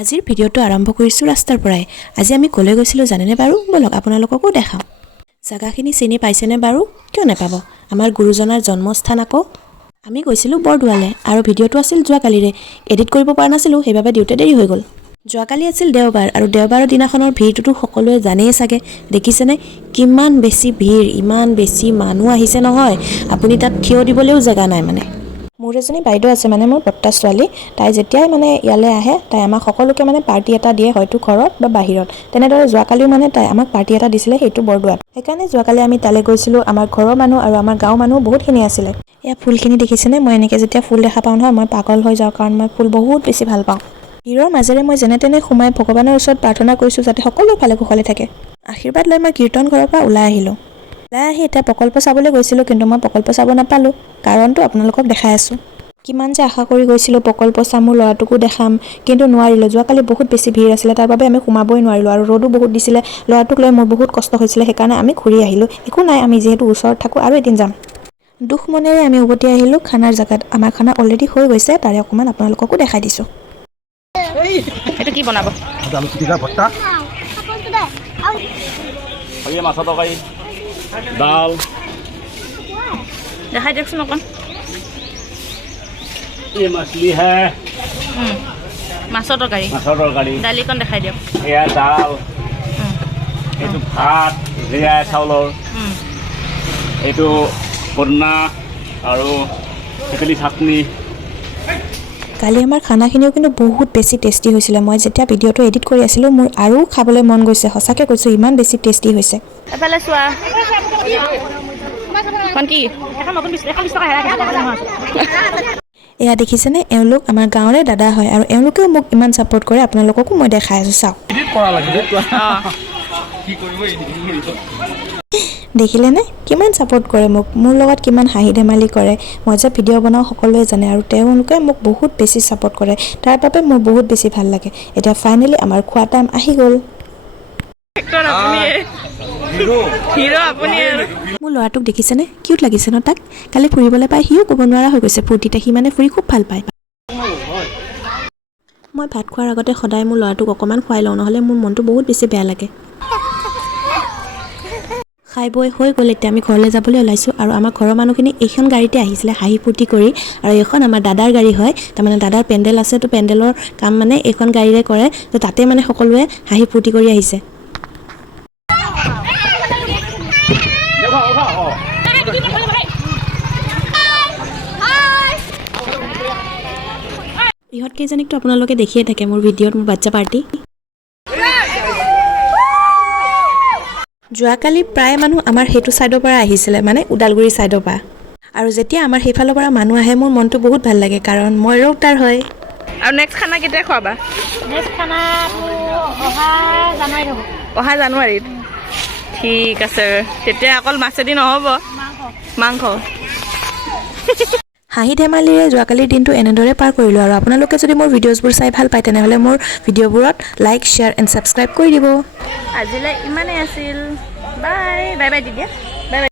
আজিৰ ভিডিঅ'টো আৰম্ভ কৰিছোঁ ৰাস্তাৰ পৰাই। আজি আমি ক'লৈ গৈছিলোঁ জানেনে বাৰু? বলক আপোনালোককো দেখাওঁ। জাগাখিনি চিনি পাইছেনে বাৰু? কিয় নাপাব? আমাৰ গুৰুজনাৰ জন্মস্থান আকৌ। আমি গৈছিলোঁ বৰদোৱালৈ আৰু ভিডিঅ'টো আছিল যোৱাকালিৰে। এডিট কৰিব পৰা নাছিলোঁ, সেইবাবে দিওঁতে দেৰি হৈ গ'ল। যোৱাকালি আছিল দেওবাৰ আৰু দেওবাৰৰ দিনাখনৰ ভিৰটোতো সকলোৱে জানেই চাগে। দেখিছেনে কিমান বেছি ভিৰ, ইমান বেছি মানুহ আহিছে নহয়, আপুনি তাত থিয় দিবলৈও জেগা নাই মানে। মোৰ এজনী বাইদেউ আছে মানে মোৰ বৰ্তা ছোৱালী, তাই যেতিয়াই মানে ইয়ালৈ আহে তাই আমাক সকলোকে মানে পাৰ্টি এটা দিয়ে, হয়তো ঘৰত বা বাহিৰত। তেনেদৰে যোৱাকালিও মানে তাই আমাক পাৰ্টি এটা দিছিলে, সেইটো বৰদোৱাত। সেইকাৰণে যোৱাকালি আমি তালৈ গৈছিলোঁ। আমাৰ ঘৰৰ মানুহ আৰু আমাৰ গাঁৱৰ মানুহ বহুতখিনি আছিলে। এয়া ফুলখিনি দেখিছেনে? মই এনেকৈ যেতিয়া ফুল দেখা পাওঁ নহয় মই পাগল হৈ যাওঁ, কাৰণ মই ফুল বহুত বেছি ভাল পাওঁ। ভিৰৰ মাজেৰে মই যেনে তেনে সোমাই ভগৱানৰ ওচৰত প্ৰাৰ্থনা কৰিছোঁ যাতে সকলো ভালে কুশলে থাকে। আশীৰ্বাদ লৈ মই কীৰ্তন ঘৰৰ পৰা ওলাই আহিলোঁ। ওলাই আহি এতিয়া প্ৰকল্প চাবলৈ গৈছিলোঁ, কিন্তু মই প্ৰকল্প চাব নাপালোঁ। কাৰণটো আপোনালোকক দেখাই আছোঁ। কিমান যে আশা কৰি গৈছিলোঁ প্ৰকল্প চাম, মোৰ ল'ৰাটোকো দেখাম, কিন্তু নোৱাৰিলোঁ। যোৱাকালি বহুত বেছি ভিৰ আছিলে, তাৰ বাবে আমি সোমাবই নোৱাৰিলোঁ আৰু ৰ'দো বহুত দিছিলে। ল'ৰাটোক লৈ মোৰ বহুত কষ্ট হৈছিলে, সেইকাৰণে আমি ঘূৰি আহিলোঁ। একো নাই, আমি যিহেতু ওচৰত থাকোঁ আৰু এদিন যাম। দুখ মনেৰে আমি উভতি আহিলোঁ খানাৰ জেগাত। আমাৰ খানা অলৰেডি হৈ গৈছে, তাৰে অকণমান আপোনালোককো দেখাই দিছোঁ। এইটো কি বনাব? আলু পিটিকা ভর্তা ये माछा तरकारी दाल দেখাই দিয়কচোন অকণ। ये मछली है মাছৰ তৰকাৰী, माछा तरकारी দালিকণ দেখাই দিয়ক। एया दाल এইটো ভাত জিৰা চাউলৰ এইটো পন্না আৰু তেতেলী চাটনি। কালি আমাৰ খানাখিনিও কিন্তু বহুত বেছি টেষ্টি হৈছিলে। মই যেতিয়া ভিডিঅ'টো এডিট কৰি আছিলোঁ মোৰ আৰু খাবলৈ মন গৈছে, সঁচাকৈ কৈছোঁ ইমান বেছি টেষ্টি হৈছে। এফালে চোৱা এখন কি এয়া দেখিছেনে, এওঁলোক আমাৰ গাঁৱৰে দাদা হয় আৰু এওঁলোকেও মোক ইমান ছাপোৰ্ট কৰে। আপোনালোককো মই দেখাই আছোঁ, চাওক। দেখিলেনে কিমান ছাপোৰ্ট কৰে মোক, মোৰ লগত কিমান হাঁহি ধেমালি কৰে। মই যে ভিডিঅ' বনাওঁ সকলোৱে জানে আৰু তেওঁলোকে মোক বহুত বেছি ছাপোৰ্ট কৰে, তাৰ বাবে মোৰ বহুত বেছি ভাল লাগে। এতিয়া ফাইনেলি আমাৰ খোৱা টাইম আহি গ'ল। মোৰ ল'ৰাটোক দেখিছেনে, কিউট লাগিছে ন তাক? কালি ফুৰিবলৈ পাই সিও ক'ব নোৱাৰা হৈ গৈছে ফূৰ্তিতে, সি মানে ফুৰি খুব ভাল পায়। মই ভাত খোৱাৰ আগতে সদায় মোৰ ল'ৰাটোক অকণমান খুৱাই লওঁ, নহ'লে মোৰ মনটো বহুত বেছি বেয়া লাগে। খাই বৈ হৈ গ'ল, এতিয়া আমি ঘৰলৈ যাবলৈ ওলাইছোঁ আৰু আমাৰ ঘৰৰ মানুহখিনি এইখন গাড়ীতে আহিছিলে হাঁহি ফূৰ্তি কৰি। আৰু এইখন আমাৰ দাদাৰ গাড়ী হয়, তাৰমানে দাদাৰ পেণ্ডেল আছে, তো পেণ্ডেলৰ কাম মানে এইখন গাড়ীৰে কৰে, তো তাতে মানে সকলোৱে হাঁহি ফূৰ্তি কৰি আহিছে। ইহঁত কেইজনীকতো আপোনালোকে দেখিয়ে থাকে মোৰ ভিডিঅ'ত, মোৰ বাচ্চা পাৰ্টি। যোৱাকালি প্ৰায় মানুহ আমাৰ সেইটো ছাইডৰ পৰা আহিছিলে, মানে ওদালগুৰি ছাইডৰ পৰা। আৰু যেতিয়া আমাৰ সেইফালৰ পৰা মানুহ আহে মোৰ মনটো বহুত ভাল লাগে, কাৰণ মই ৰৌতাৰ হয়। আৰু নেক্সট খানা কেতিয়া খোৱাবা? নেক্সট খানাটো অহা জানুৱাৰীত হ'ব। ঠিক আছে, তেতিয়া অকল মাছেদি নহ'ব, মাংস। হাঁহি ধেমালিৰে যোৱাকালিৰ দিনটো এনেদৰে পাৰ কৰিলোঁ। আৰু আপোনালোকে যদি মোৰ ভিডিঅ'ছবোৰ চাই ভাল পায় তেনেহ'লে মোৰ ভিডিঅ'বোৰত লাইক, শ্বেয়াৰ এণ্ড ছাবস্ক্ৰাইব কৰি দিব। আজিলৈ ইমানেই আছিল। বাই বাই বাই দি দিয়া।